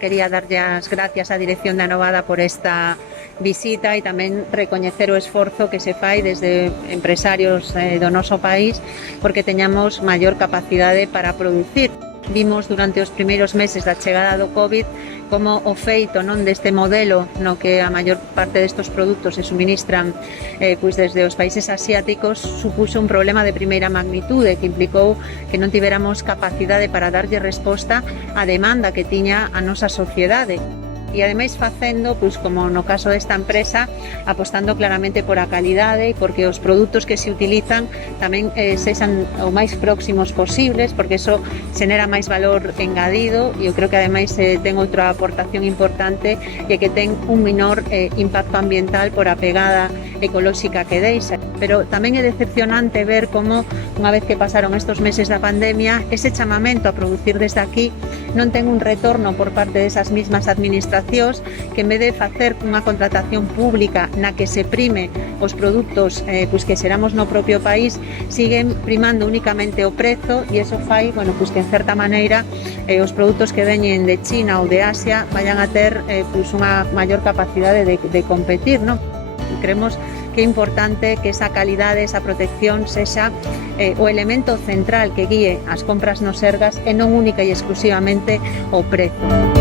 Quería darlle as gracias á dirección da Novada por esta visita e tamén recoñecer o esforzo que se fai desde empresarios do noso país porque teñamos maior capacidade para producir. Vimos durante os primeiros meses da chegada do COVID como o feito non deste modelo no que a maior parte destes produtos se suministran pois desde os países asiáticos supuxo un problema de primeira magnitude que implicou que non tiveramos capacidade para darlle resposta á demanda que tiña a nosa sociedade. E ademais facendo, pois como no caso desta empresa, apostando claramente por a calidade e porque os produtos que se utilizan tamén sexan o máis próximos posibles, porque eso xenera máis valor engadido e eu creo que ademais ten outra aportación importante e que ten un menor impacto ambiental por a pegada ecolóxica que deixa. Pero tamén é decepcionante ver como, unha vez que pasaron estes meses da pandemia, ese chamamento a producir desde aquí non ten un retorno por parte desas mismas administracións que en vez de facer unha contratación pública na que se prime os produtos pois que xeramos no propio país, siguen primando únicamente o prezo e iso fai, bueno, pois que en certa maneira os produtos que veñen de China ou de Asia vayan a ter pois unha maior capacidade de competir, non? Creemos que é importante que esa calidade, esa protección sexa o elemento central que guíe as compras no Sergas e non única e exclusivamente o prezo.